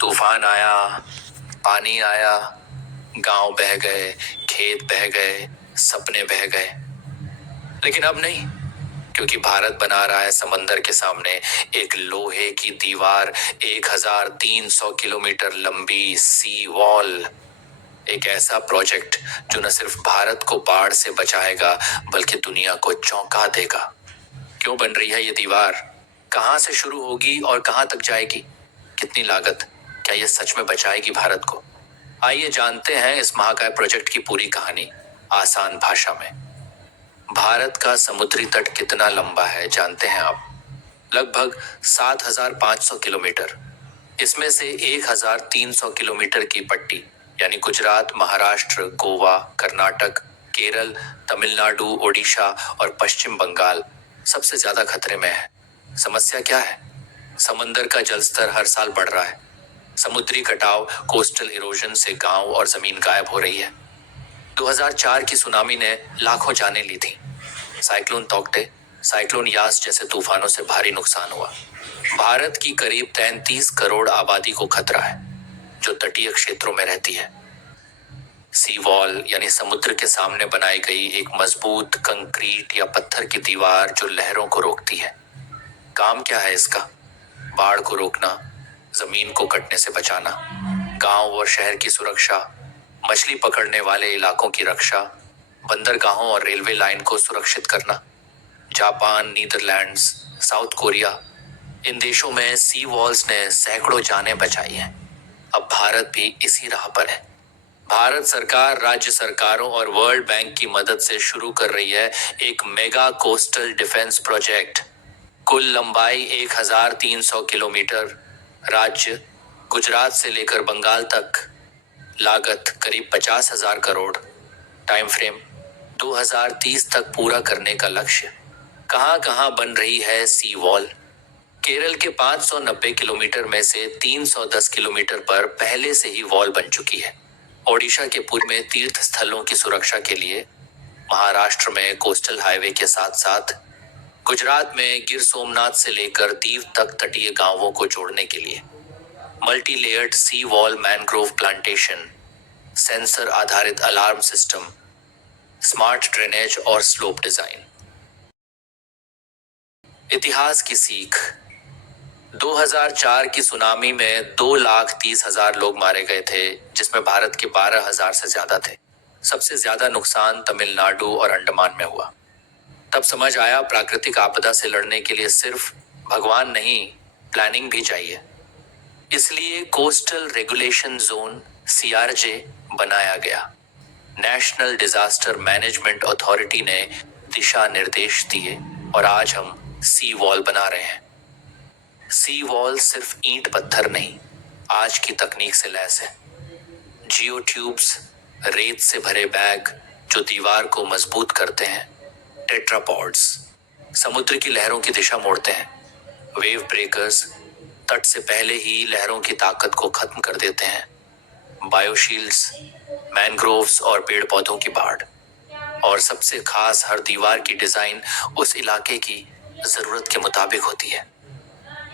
तूफान आया, पानी आया, गांव बह गए, खेत बह गए, सपने बह गए। लेकिन अब नहीं, क्योंकि भारत बना रहा है समंदर के सामने एक लोहे की दीवार, 1300 किलोमीटर लंबी सी वॉल। एक ऐसा प्रोजेक्ट जो न सिर्फ भारत को बाढ़ से बचाएगा बल्कि दुनिया को चौंका देगा। क्यों बन रही है ये दीवार? कहां से शुरू होगी और कहां तक जाएगी? कितनी लागत? क्या ये सच में बचाएगी भारत को? आइए जानते हैं इस महाकाय प्रोजेक्ट की पूरी कहानी आसान भाषा में। भारत का समुद्री तट कितना लंबा है जानते हैं आप? लगभग 7,500 किलोमीटर। इसमें से 1,300 किलोमीटर की पट्टी यानी गुजरात, महाराष्ट्र, गोवा, कर्नाटक, केरल, तमिलनाडु, ओडिशा और पश्चिम बंगाल सबसे ज्यादा खतरे में है। समस्या क्या है? समंदर का जलस्तर हर साल बढ़ रहा है। समुद्री कटाव, कोस्टल इरोजन से गांव और जमीन गायब हो रही है। 2004 की सुनामी ने लाखों जानें ली थी। साइक्लोन तौकते, साइक्लोन यास जैसे तूफानों से भारी नुकसान हुआ। भारत की करीब 33 करोड़ आबादी को खतरा है, जो तटीय क्षेत्रों में रहती है। सी वॉल यानी समुद्र के सामने बनाई गई एक मजबूत कंक्रीट या पत्थर की दीवार जो लहरों को रोकती है। काम क्या है इसका? बाढ़ को रोकना, जमीन को कटने से बचाना, गांव और शहर की सुरक्षा, मछली पकड़ने वाले इलाकों की रक्षा, बंदरगाहों और रेलवे लाइन को सुरक्षित करना। जापान, नीदरलैंड्स, साउथ कोरिया, इन देशों में सी वॉल्स ने सैकड़ों जानें बचाई हैं। अब भारत भी इसी राह पर है। भारत सरकार, राज्य सरकारों और वर्ल्ड बैंक की मदद से शुरू कर रही है एक मेगा कोस्टल डिफेंस प्रोजेक्ट। कुल लंबाई 1,300 किलोमीटर, राज्य गुजरात से लेकर बंगाल तक, लागत करीब 50,000 करोड़, टाइम फ्रेम 2030 तक पूरा करने का लक्ष्य। कहां कहां बन रही है सी वॉल? केरल के 590 किलोमीटर में से 310 किलोमीटर पर पहले से ही वॉल बन चुकी है। ओडिशा के पूर्व में तीर्थ स्थलों की सुरक्षा के लिए, महाराष्ट्र में कोस्टल हाईवे के साथ साथ, गुजरात में गिर सोमनाथ से लेकर दीव तक तटीय गांवों को जोड़ने के लिए, मल्टी लेयर्ड सी वॉल, मैनग्रोव प्लांटेशन, सेंसर आधारित अलार्म सिस्टम, स्मार्ट ड्रेनेज और स्लोप डिजाइन। इतिहास की सीख। 2004 की सुनामी में 2,30,000 लोग मारे गए थे, जिसमें भारत के 12,000 से ज्यादा थे। सबसे ज्यादा नुकसान तमिलनाडु और अंडमान में हुआ। तब समझ आया प्राकृतिक आपदा से लड़ने के लिए सिर्फ भगवान नहीं, प्लानिंग भी चाहिए। इसलिए कोस्टल रेगुलेशन जोन सीआरजे बनाया गया। नेशनल डिजास्टर मैनेजमेंट अथॉरिटी ने दिशा निर्देश दिए और आज हम सी वॉल बना रहे हैं। सी वॉल सिर्फ ईंट पत्थर नहीं, आज की तकनीक से लैस है। जियो ट्यूब्स, रेत से भरे बैग जो दीवार को मजबूत करते हैं, टेट्रापॉड्स समुद्र की लहरों की दिशा मोड़ते हैं, वेव ब्रेकर्स तट से पहले ही लहरों की ताकत को खत्म कर देते हैं, बायोशील्ड्स, मैनग्रोव्स और पेड़ पौधों की बाढ़, और सबसे खास हर दीवार की डिजाइन उस इलाके की जरूरत के मुताबिक होती है।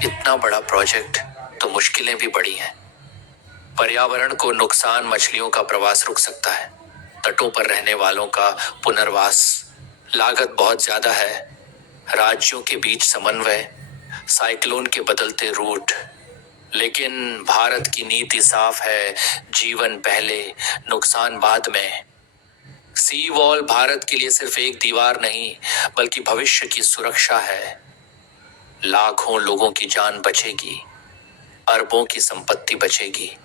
इतना बड़ा प्रोजेक्ट तो मुश्किलें भी बड़ी हैं। पर्यावरण को नुकसान, मछलियों का प्रवास रुक सकता है, तटों पर रहने वालों का पुनर्वास, लागत बहुत ज्यादा है, राज्यों के बीच समन्वय, साइक्लोन के बदलते रूट। लेकिन भारत की नीति साफ है, जीवन पहले, नुकसान बाद में। सी वॉल भारत के लिए सिर्फ एक दीवार नहीं, बल्कि भविष्य की सुरक्षा है। लाखों लोगों की जान बचेगी, अरबों की संपत्ति बचेगी,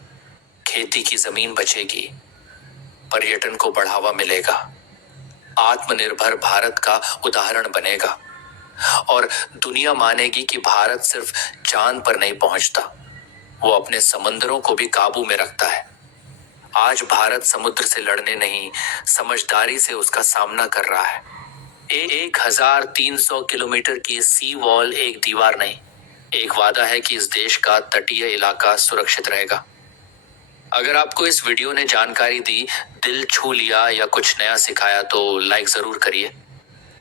खेती की जमीन बचेगी, पर्यटन को बढ़ावा मिलेगा, आत्मनिर्भर भारत का उदाहरण बनेगा, और दुनिया मानेगी कि भारत सिर्फ चांद पर नहीं पहुंचता, वो अपने समंदरों को भी काबू में रखता है। आज भारत समुद्र से लड़ने नहीं, समझदारी से उसका सामना कर रहा है। 1,300 किलोमीटर की सी वॉल एक दीवार नहीं, एक वादा है कि इस देश का तटीय इलाका सुरक्षित रहेगा। अगर आपको इस वीडियो ने जानकारी दी, दिल छू लिया या कुछ नया सिखाया तो लाइक जरूर करिए।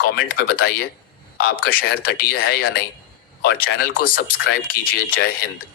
कमेंट में बताइए आपका शहर तटीय है या नहीं, और चैनल को सब्सक्राइब कीजिए। जय हिंद।